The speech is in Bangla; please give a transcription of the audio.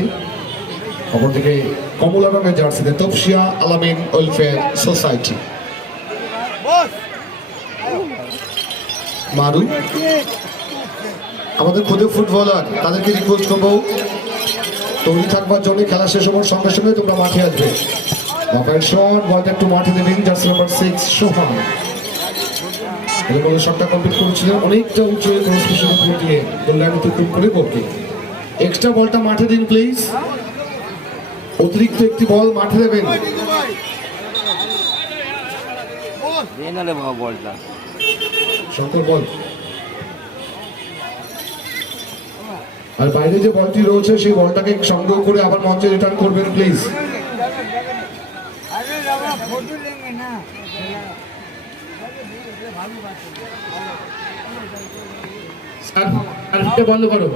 জার্সি, অপরদিকে কমলা রঙের জার্সিতে তফসিয়া আলামিন ওয়েলফেয়ার সোসাইটি। মারু আমাদের খুদে ফুটবলার, তাদেরকে রিকোয়েস্ট করবো তৈরি থাকবার জন্য খেলা শেষ হওয়ার সঙ্গে সঙ্গে তোমরা মাঠে আসবে। শট বলটা একটু মাঠে দেবেন জার্সি নাম্বার 6 সোহান। শটটা কমপ্লিট করেছিলেন অনেকটা উঁচু দিয়ে করে বলকে। এক্সট্রা বলটা মাঠে দিন প্লিজ, অতিরিক্ত একটি বল মাঠে দেবেন। শঙ্কর বল, আর বাইরে যে বলটি রয়েছে সেই বলটাকে সংগ্রহ করে আবার মঞ্চে রিটার্ন করবেন প্লিজ। বন্ধ করো।